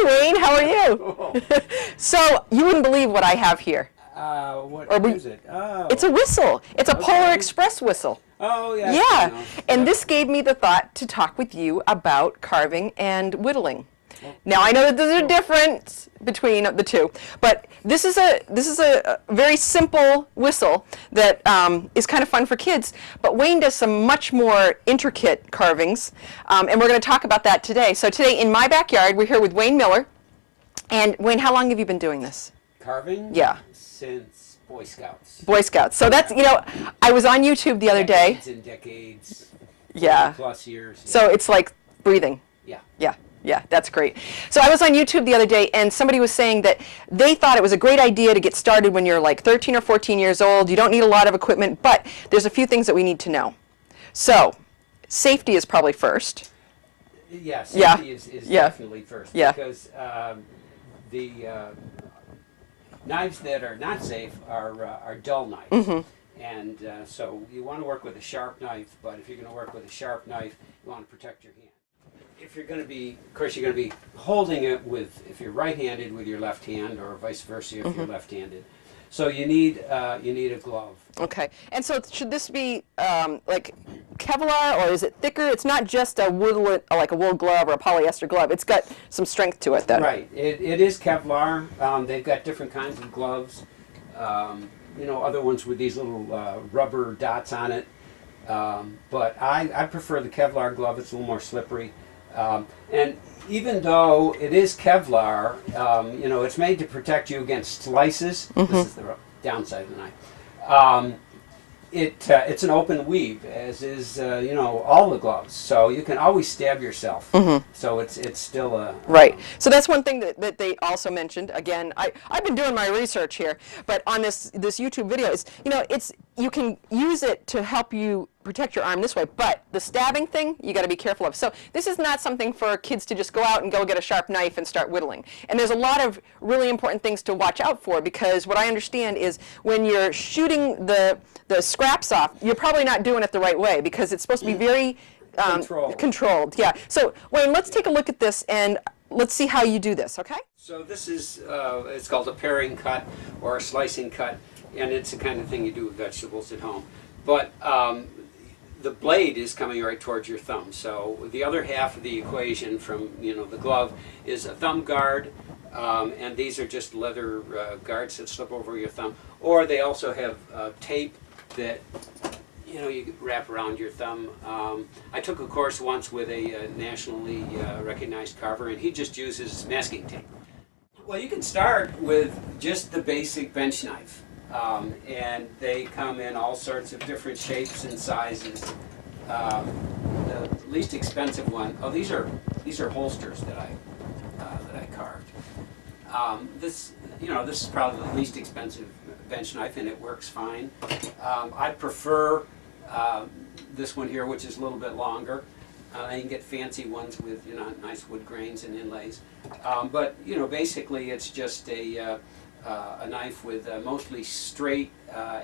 Hi, Wayne. How are you? Oh. So you wouldn't believe what I have here. What is it? Oh. It's a whistle. It's a Polar Okay. Express whistle. Oh, yes. Yeah. I know. And Yep. this gave me the thought to talk with you about carving and whittling. Oh. Now I know that there's a difference between the two, but this is a very simple whistle that is kind of fun for kids. But Wayne does some much more intricate carvings, and we're going to talk about that today. So today in my backyard, we're here with Wayne Miller. And Wayne, how long have you been doing this? Carving? Yeah. Since Boy Scouts. Boy Scouts. So that's, I was on YouTube the other day. Decades and decades. Yeah. Plus years. Yeah. So it's like breathing. Yeah. Yeah. Yeah, that's great. So I was on YouTube the other day, and somebody was saying that they thought it was a great idea to get started when you're like 13 or 14 years old. You don't need a lot of equipment, but there's a few things that we need to know. So safety is probably first. Yeah, Yeah. safety is Yeah. definitely first. Yeah. Because the knives that are not safe are dull knives. Mm-hmm. And so you want to work with a sharp knife, but if you're going to work with a sharp knife, you want to protect your hand. If you're going to be, of course, you're going to be holding it with, if you're right-handed, with your left hand, or vice versa if you're left-handed. So you need a glove. Okay. And so should this be like Kevlar, or is it thicker? It's not just a wool, like a wool glove or a polyester glove. It's got some strength to it, then. Right. It is Kevlar. They've got different kinds of gloves. Other ones with these little rubber dots on it. But I prefer the Kevlar glove. It's a little more slippery. And even though it is Kevlar, it's made to protect you against slices. Mm-hmm. This is the downside of the knife. It's an open weave, as is all the gloves. So you can always stab yourself. Mm-hmm. So it's still a Right. So that's one thing that they also mentioned. Again, I've been doing my research here, but on this YouTube video is, you can use it to help you protect your arm this way, but the stabbing thing you got to be careful of. So this is not something for kids to just go out and go get a sharp knife and start whittling. And there's a lot of really important things to watch out for, because what I understand is when you're shooting the scraps off, you're probably not doing it the right way, because it's supposed to be very controlled. Yeah. So Wayne, let's take a look at this and let's see how you do this, okay? So this is, it's called a paring cut or a slicing cut, and it's the kind of thing you do with vegetables at home. But the blade is coming right towards your thumb. So the other half of the equation from the glove is a thumb guard, and these are just leather guards that slip over your thumb. Or they also have tape that you wrap around your thumb. I took a course once with a nationally recognized carver, and he just uses masking tape. Well, you can start with just the basic bench knife, and they come in all sorts of different shapes and sizes. The least expensive one, these are holsters that I carved. This is probably the least expensive bench knife, and it works fine. I prefer this one here, which is a little bit longer. You can get fancy ones with nice wood grains and inlays, but basically it's just a knife with a mostly straight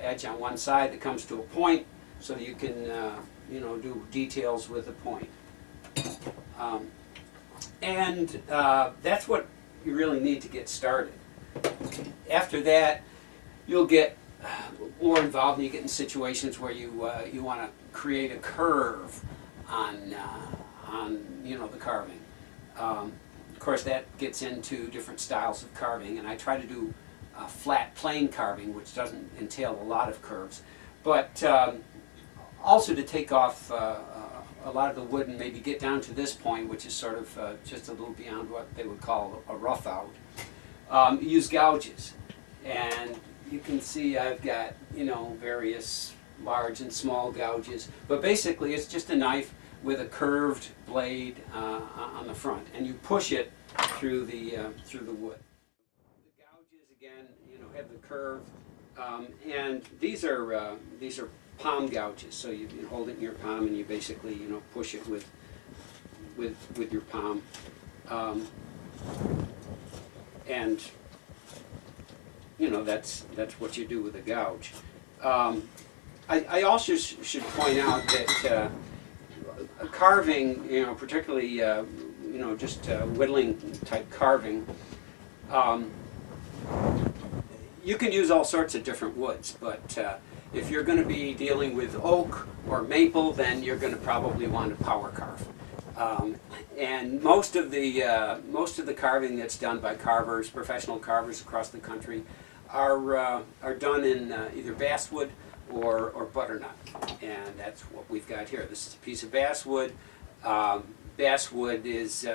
edge on one side that comes to a point, so that you can do details with the point. And that's what you really need to get started. After that, you'll get more involved, and you get in situations where you want to create a curve on the carving. Of course, that gets into different styles of carving, and I try to do flat plane carving, which doesn't entail a lot of curves, but also to take off a lot of the wood and maybe get down to this point, which is sort of just a little beyond what they would call a rough out. Use gouges, and you can see I've got various large and small gouges, but basically it's just a knife with a curved blade on the front, and you push it through the wood. The gouges again, have the curve, and these are palm gouges. So you hold it in your palm, and you basically push it with your palm, and that's what you do with a gouge. I also should point out that carving, particularly you know, just whittling type carving. Um, you can use all sorts of different woods, but if you're going to be dealing with oak or maple, then you're going to probably want to power carve. And most of the carving that's done by carvers, professional carvers across the country, are done in either basswood or butternut, and that's what we've got here. This is a piece of basswood. Basswood is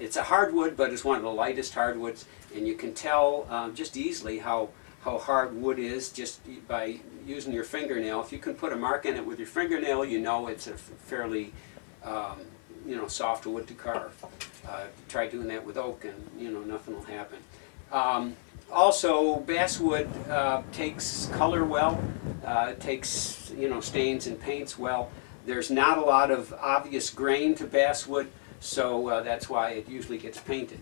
it's a hardwood, but it's one of the lightest hardwoods, and you can tell just easily how hard wood is just by using your fingernail. If you can put a mark in it with your fingernail, you know it's a fairly you know, soft wood to carve. Try doing that with oak, and you know, nothing will happen. Also, basswood takes color well, takes, you know, stains and paints well. There's not a lot of obvious grain to basswood, so that's why it usually gets painted.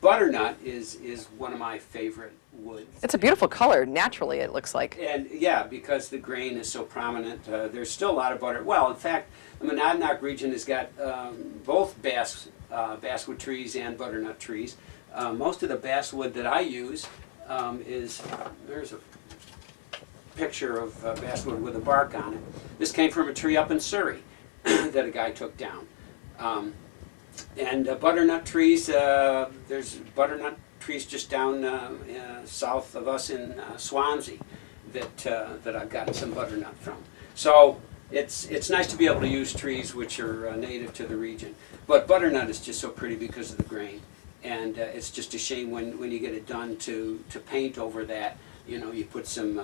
Butternut is one of my favorite woods. It's a beautiful color, naturally, it looks like. And yeah, because the grain is so prominent, there's still a lot of butter. Well, in fact, the Monadnock region has got both basswood trees and butternut trees. Most of the basswood that I use there's a picture of basswood with a bark on it. This came from a tree up in Surrey that a guy took down. And butternut trees, there's butternut trees just down south of us in Swansea that I've gotten some butternut from. So it's nice to be able to use trees which are native to the region. But butternut is just so pretty because of the grain. And it's just a shame when you get it done to paint over that. You know, you put some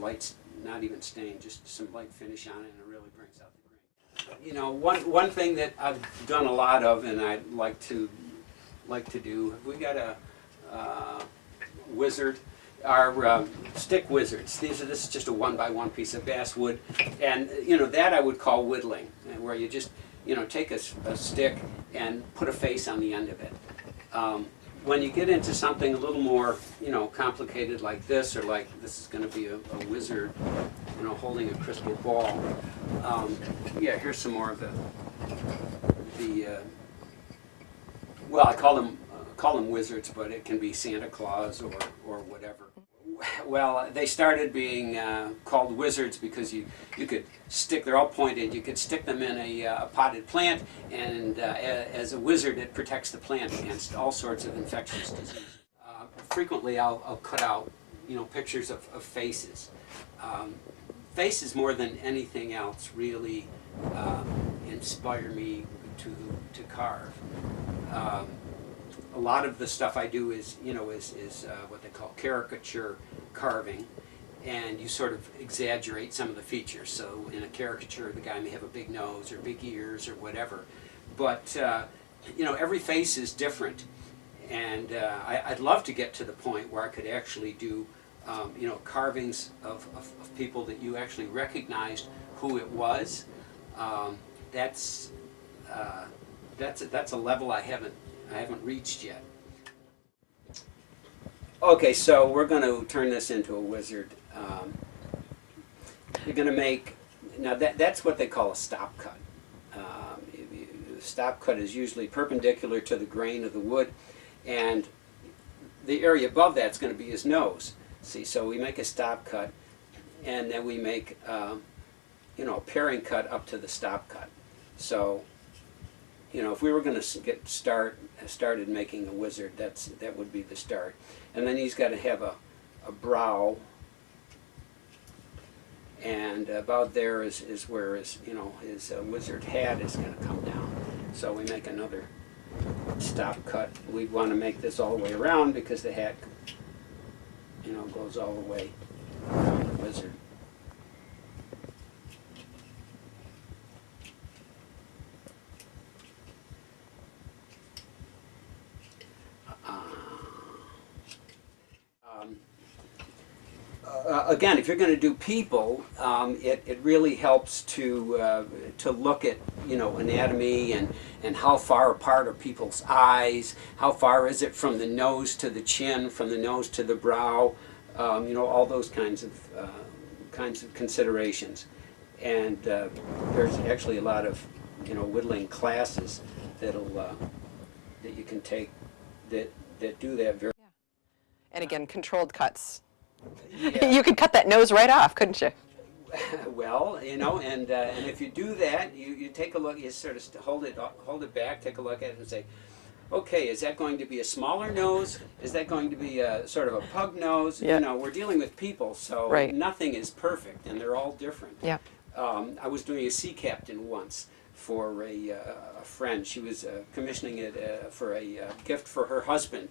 light, not even stain, just some light finish on it, and it really brings out the grain. You know, one thing that I've done a lot of, and I'd like to do, we got a wizard, our stick wizards. This is just a 1x1 piece of basswood, and you know, that I would call whittling, where you just, you know, take a stick and put a face on the end of it. When you get into something a little more, you know, complicated like this, or like this is going to be a wizard, you know, holding a crystal ball. Yeah, here's some more of the well, I call them wizards, but it can be Santa Claus or whatever. Well, they started being called wizards because you could stick, they're all pointed, you could stick them in a potted plant, and as a wizard it protects the plant against all sorts of infectious diseases. Frequently I'll cut out, you know, pictures of faces. Faces more than anything else really inspire me to carve. A lot of the stuff I do is, you know, is what they call caricature carving, and you sort of exaggerate some of the features. So in a caricature, the guy may have a big nose or big ears or whatever, but you know, every face is different, and I'd love to get to the point where I could actually do you know, carvings of people that you actually recognized who it was. That's a level I haven't reached yet. Okay, so we're going to turn this into a wizard. You're going to make, now that's what they call a stop cut. The stop cut is usually perpendicular to the grain of the wood, and the area above that's going to be his nose. See, so we make a stop cut, and then we make you know, a paring cut up to the stop cut. So, you know, if we were going to get started making a wizard, that would be the start. And then he's got to have a brow, and about there is where his, you know, his wizard hat is going to come down. So we make another stop cut. We'd want to make this all the way around because the hat, you know, goes all the way around the wizard. Again, if you're going to do people, it really helps to look at, you know, anatomy and how far apart are people's eyes, how far is it from the nose to the chin, from the nose to the brow, you know, all those kinds of considerations. And there's actually a lot of, you know, whittling classes that you can take that do that very And again, controlled cuts. yeah. You could cut that nose right off, couldn't you? Well, you know, and if you do that, you take a look, you sort of hold it back, take a look at it, and say, okay, is that going to be a smaller nose? Is that going to be a sort of a pug nose? Yeah. You know, we're dealing with people, so Right. nothing is perfect, and they're all different. Yeah. I was doing a sea captain once for a friend. She was commissioning it for a gift for her husband.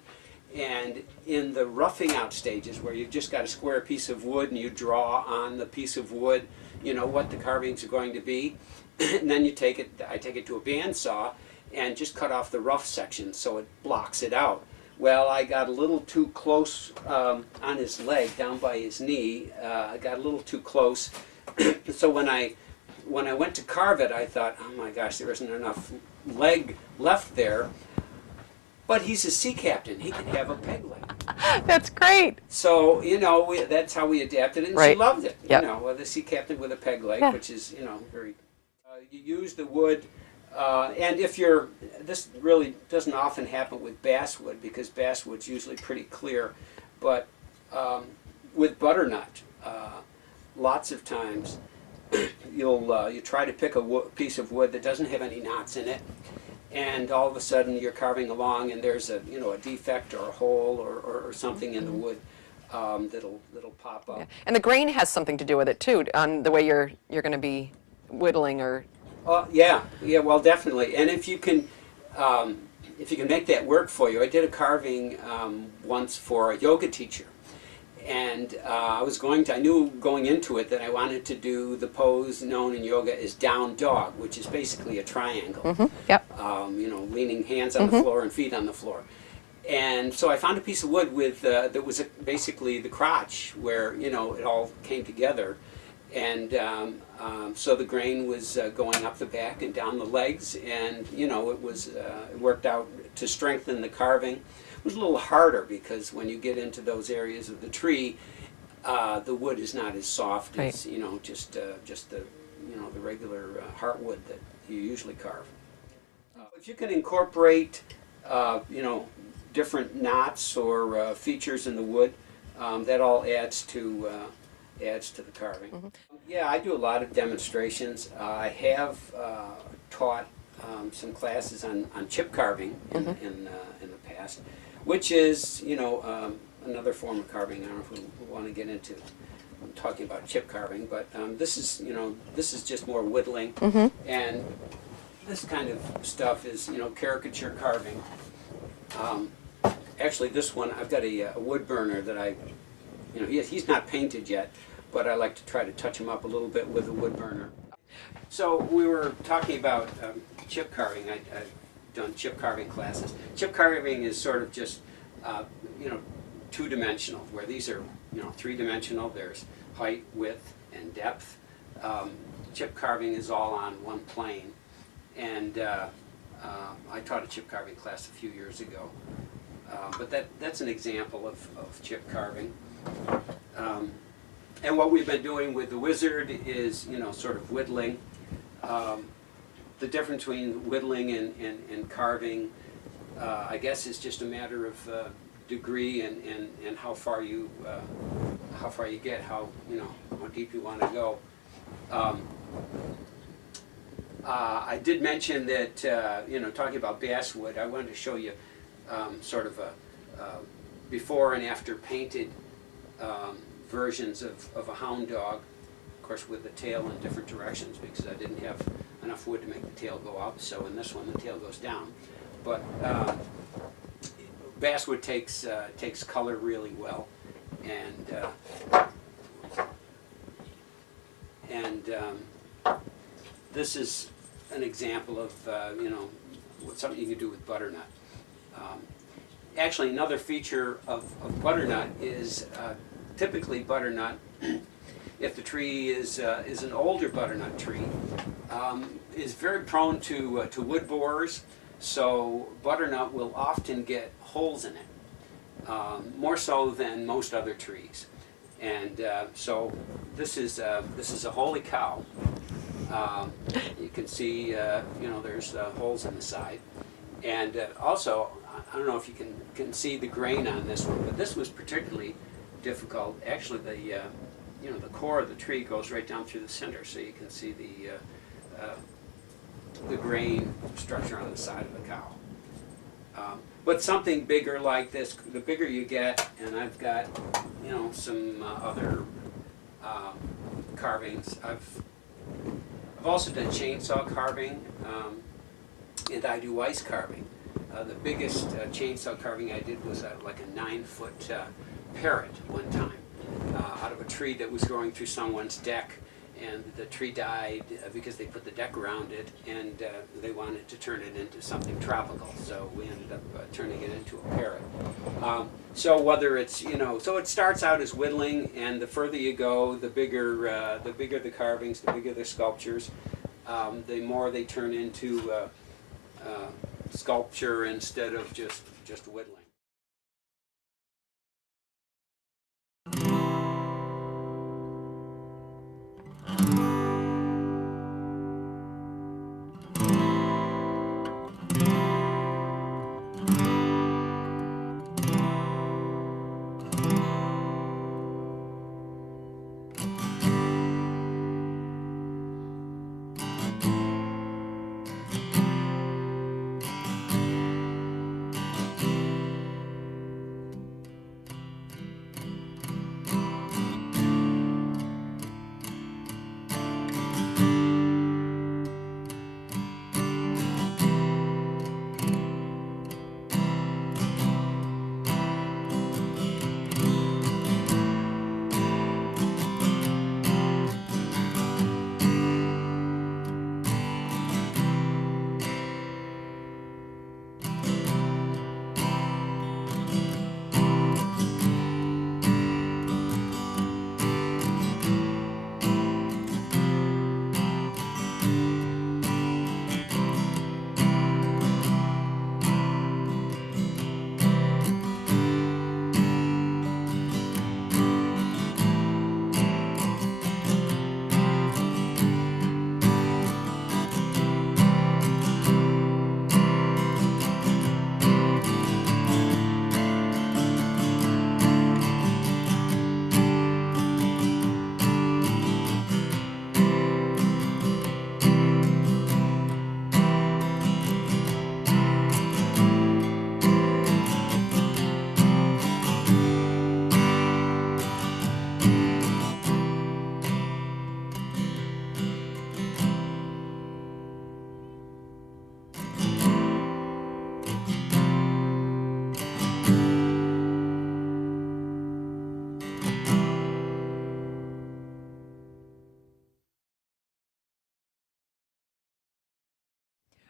And in the roughing out stages, where you've just got a square piece of wood and you draw on the piece of wood, you know, what the carvings are going to be, and then you take it, I take it to a bandsaw and just cut off the rough section so it blocks it out. Well, I got a little too close on his leg, down by his knee. I got a little too close. So when I went to carve it, I thought, oh my gosh, there isn't enough leg left there. But he's a sea captain. He can have a peg leg. That's great. So, you know, that's how we adapted it, and she Right. loved it. Yep. You know, the sea captain with a peg leg, Yeah. which is, you know, very... you use the wood, and if this really doesn't often happen with basswood, because basswood's usually pretty clear, but with butternut, lots of times you try to pick a piece of wood that doesn't have any knots in it, and all of a sudden you're carving along and there's a defect or a hole or something in the wood that'll pop up. Yeah. And the grain has something to do with it too, on the way you're going to be whittling or. Yeah, well, definitely. And if you can make that work for you, I did a carving once for a yoga teacher, and I knew going into it that I wanted to do the pose known in yoga as down dog, which is basically a triangle. Mm-hmm. Yep. You know, leaning hands on the floor and feet on the floor. And so I found a piece of wood with that was basically the crotch where, you know, it all came together. And so the grain was going up the back and down the legs, and, you know, it worked out to strengthen the carving. It was a little harder because when you get into those areas of the tree, the wood is not as soft Right. as, you know, just the the regular heartwood that you usually carve. If you can incorporate different knots or features in the wood, that all adds to the carving. Mm-hmm. Yeah, I do a lot of demonstrations. I have taught some classes on chip carving in the past, which is, you know, another form of carving. I don't know if we want to get into talking about chip carving, but this is just more whittling, and this kind of stuff is, you know, caricature carving. Actually, this one, I've got a wood burner that he's not painted yet, but I like to try to touch him up a little bit with a wood burner. So we were talking about chip carving. I've done chip carving classes. Chip carving is sort of just, two-dimensional, where these are, three-dimensional. There's height, width, and depth. Chip carving is all on one plane. And I taught a chip carving class a few years ago. But that's an example of chip carving. And what we've been doing with the wizard is, sort of whittling. The difference between whittling and carving, I guess, is just a matter of degree and how far you get, how deep you want to go. I did mention that, talking about basswood, I wanted to show you sort of a before and after painted versions of a hound dog, of course with the tail in different directions because I didn't have enough wood to make the tail go up, so in this one the tail goes down. But basswood takes color really well, and this is an example of something you can do with butternut. Actually, another feature of butternut is typically butternut, if the tree is an older butternut tree, is very prone to wood borers. So butternut will often get holes in it, more so than most other trees. And so this is a holy cow. You can see, you know, there's holes in the side. And also, I don't know if you can see the grain on this one, but this was particularly difficult. Actually, you know, the core of the tree goes right down through the center, so you can see the grain structure on the side of the cow. But something bigger like this, the bigger you get, and I've got, you know, some other carvings. I've also done chainsaw carving, and I do ice carving. The biggest chainsaw carving I did was like a 9-foot parrot one time out of a tree that was growing through someone's deck, and the tree died because they put the deck around it, and they wanted to turn it into something tropical, so we ended up turning it into a parrot. So whether it's, you know, so it starts out as whittling, and the further you go, the bigger the carvings, the bigger the sculptures, the more they turn into sculpture instead of just whittling.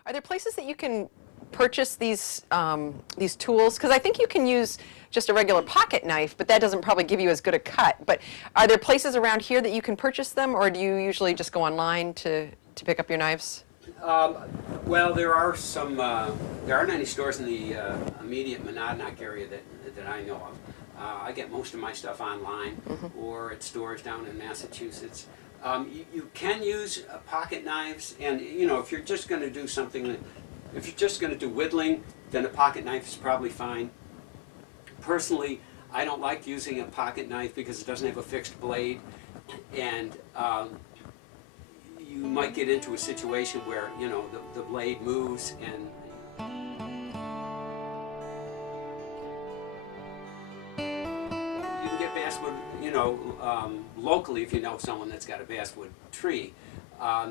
Are there places that you can purchase these tools? Because I think you can use just a regular pocket knife, but that doesn't probably give you as good a cut. But are there places around here that you can purchase them, or do you usually just go online to pick up your knives? Well, there are some. There aren't any stores in the immediate Monadnock area that I know of. I get most of my stuff online or at stores down in Massachusetts. You can use pocket knives, and you know, if you're just going to do something, if you're just going to do whittling, then a pocket knife is probably fine. Personally, I don't like using a pocket knife because it doesn't have a fixed blade, and you might get into a situation where, you know, the blade moves and you can get basswood, you know, locally if you know someone that's got a basswood tree.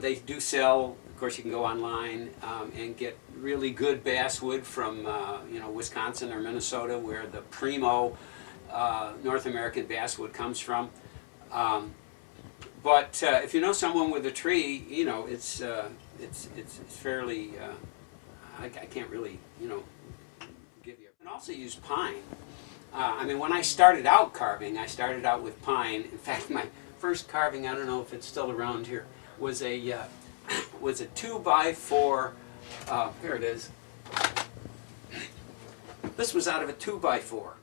They do sell, of course you can go online and get really good basswood from, you know, Wisconsin or Minnesota, where the primo North American basswood comes from. But if you know someone with a tree, you know, it's fairly, I can't really, you know, give you. You can also use pine. I mean, when I started out carving, I started out with pine. In fact, my first carving, I don't know if it's still around here, was a 2x4. Here it is. This was out of a 2x4,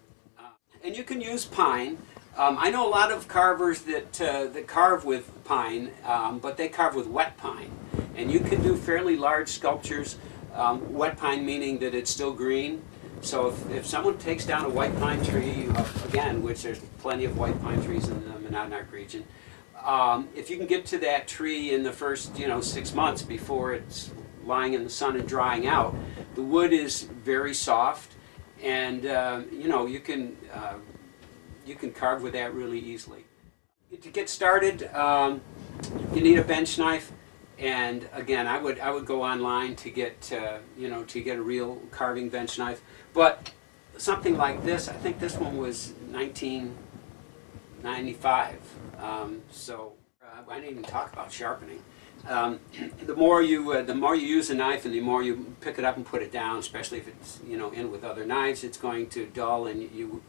and you can use pine. I know a lot of carvers that carve with pine, but they carve with wet pine. And you can do fairly large sculptures, wet pine meaning that it's still green. So if someone takes down a white pine tree, again, which there's plenty of white pine trees in the Monadnock region, if you can get to that tree in the first 6 months before it's lying in the sun and drying out, the wood is very soft, and you can carve with that really easily. To get started, you need a bench knife, and again, I would go online to get to get a real carving bench knife. But something like this, I think this one was 1995. So I didn't even talk about sharpening. The more you use a knife, and the more you pick it up and put it down, especially if it's in with other knives, it's going to dull, and you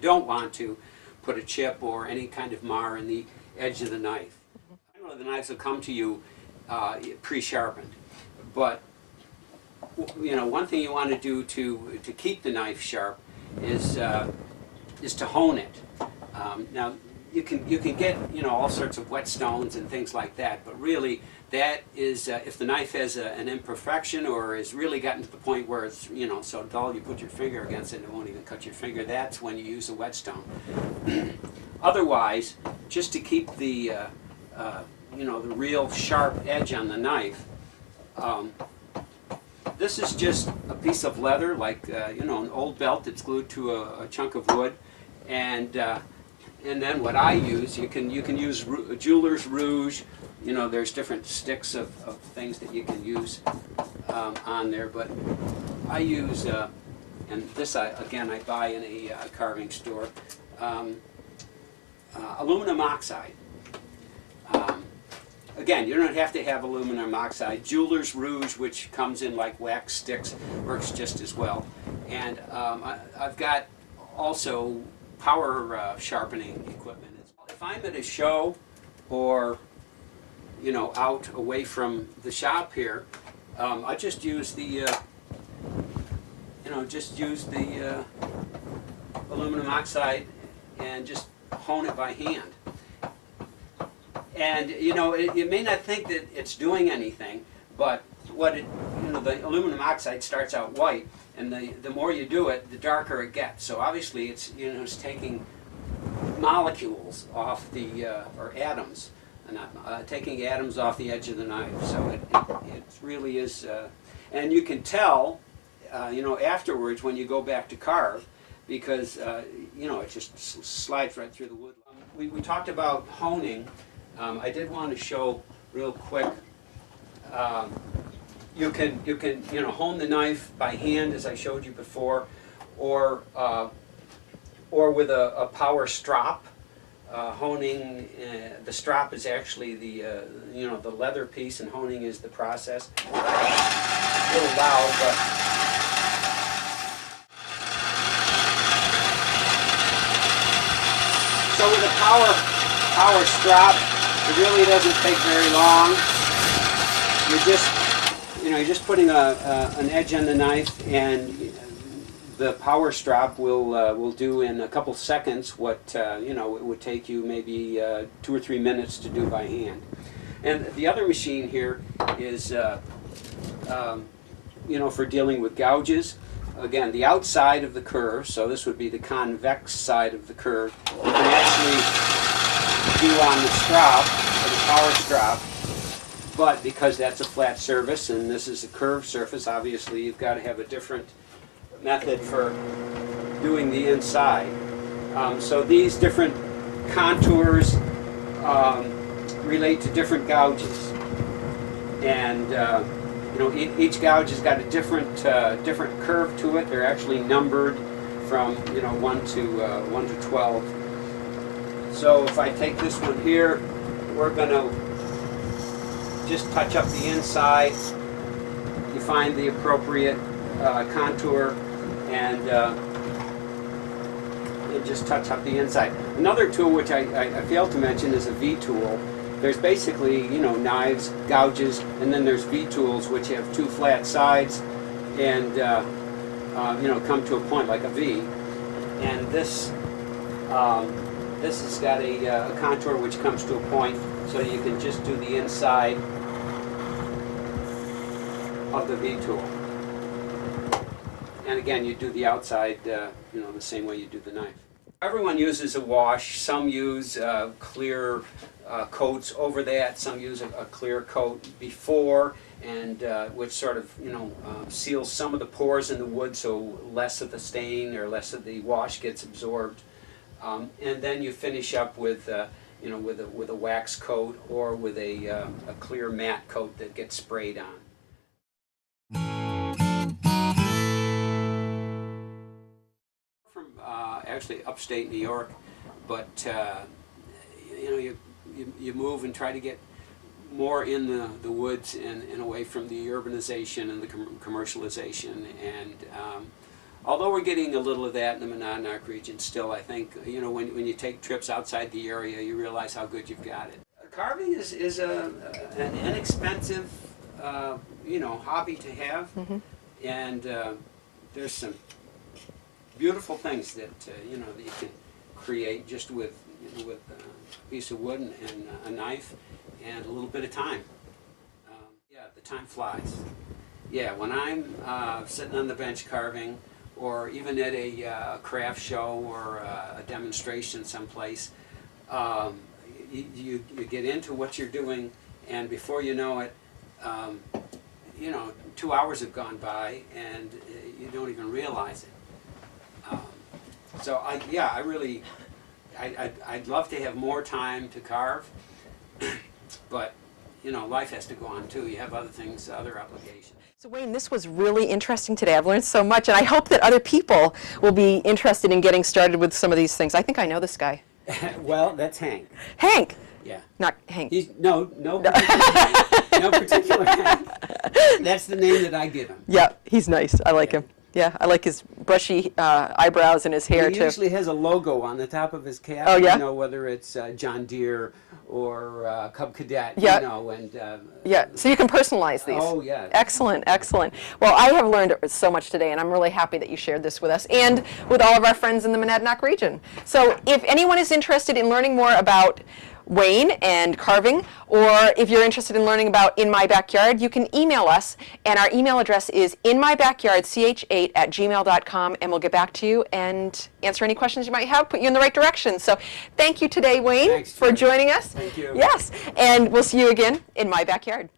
don't want to put a chip or any kind of mar in the edge of the knife. Generally, the knives will come to you pre-sharpened, but one thing you want to do to keep the knife sharp is to hone it. Now you can get all sorts of whetstones and things like that, but really that is if the knife has an imperfection or has really gotten to the point where it's so dull you put your finger against it and it won't even cut your finger. That's when you use a whetstone. Otherwise, just to keep the the real sharp edge on the knife. This is just a piece of leather, like an old belt that's glued to a chunk of wood, and then what I use, you can use jeweler's rouge. There's different sticks of things that you can use on there, but I use and this I buy in a carving store, aluminum oxide. Again, you don't have to have aluminum oxide. Jeweler's rouge, which comes in like wax sticks, works just as well. And I've got also power sharpening equipment. If I'm at a show or out away from the shop here, I just use the aluminum oxide and just hone it by hand. And you may not think that it's doing anything, but the aluminum oxide starts out white, and the more you do it, the darker it gets. So obviously, it's it's taking molecules off or atoms, taking atoms off the edge of the knife. So it really is, and you can tell, afterwards when you go back to carve, because it just slides right through the wood. We talked about honing. I did want to show real quick. You can hone the knife by hand, as I showed you before, or with a power strop. Honing, the strop is actually the leather piece, and honing is the process. A little loud, but. So with a power strop, it really doesn't take very long. You're just putting an edge on the knife, and the power strop will do in a couple seconds what it would take you maybe 2 or 3 minutes to do by hand. And the other machine here is for dealing with gouges. Again, the outside of the curve, so this would be the convex side of the curve, you can actually do on the strop, or the power strop, but because that's a flat surface and this is a curved surface, obviously you've got to have a different method for doing the inside. So these different contours relate to different gouges, and each gouge has got a different curve to it. They're actually numbered from 1 to 12. So if I take this one here, we're going to just touch up the inside. You find the appropriate contour and just touch up the inside. Another tool which I failed to mention is a V-tool. There's basically, knives, gouges, and then there's V-tools which have 2 flat sides and, come to a point like a V. And this This has got a contour which comes to a point, so you can just do the inside of the V-tool. And again, you do the outside, you know, the same way you do the knife. Everyone uses a wash. Some use clear coats over that. Some use a clear coat before, and which sort of, you know, seals some of the pores in the wood, so less of the stain or less of the wash gets absorbed. And then you finish up with, you know, with a wax coat or with a clear matte coat that gets sprayed on. From actually upstate New York, but you know, you move and try to get more in the woods and away from the urbanization and the commercialization. And although we're getting a little of that in the Monadnock region still, I think, you know, when you take trips outside the area, you realize how good you've got it. Carving is an inexpensive, you know, hobby to have, and there's some beautiful things that you know, that you can create just with, you know, with a piece of wood and a knife and a little bit of time. Yeah, the time flies. Yeah, when I'm sitting on the bench carving, or even at a craft show or a demonstration someplace, you get into what you're doing, and before you know it, you know, 2 hours have gone by and you don't even realize it. So yeah, I'd love to have more time to carve, but you know, life has to go on too. You have other things, other obligations. So Wayne, this was really interesting today. I've learned so much, and I hope that other people will be interested in getting started with some of these things. I think I know this guy. Well, that's Hank. Hank. Yeah. Not Hank. No particular Hank. No particular Hank. That's the name that I give him. Yeah, he's nice. I like him. Yeah, I like his brushy eyebrows and his hair, too. He usually has a logo on the top of his cap. Oh, yeah? You know, whether it's John Deere or Cub Cadet, yeah. you know, and... yeah, so you can personalize these. Oh, yeah. Excellent, excellent. Well, I have learned so much today, and I'm really happy that you shared this with us and with all of our friends in the Monadnock region. So if anyone is interested in learning more about Wayne and carving, or if you're interested in learning about In My Backyard, you can email us, and our email address is inmybackyardch8@gmail.com, and we'll get back to you and answer any questions you might have, put you in the right direction. So thank you today, Wayne, Thanks, for Jen. joining us. Thank you. Yes, and we'll see you again in My Backyard.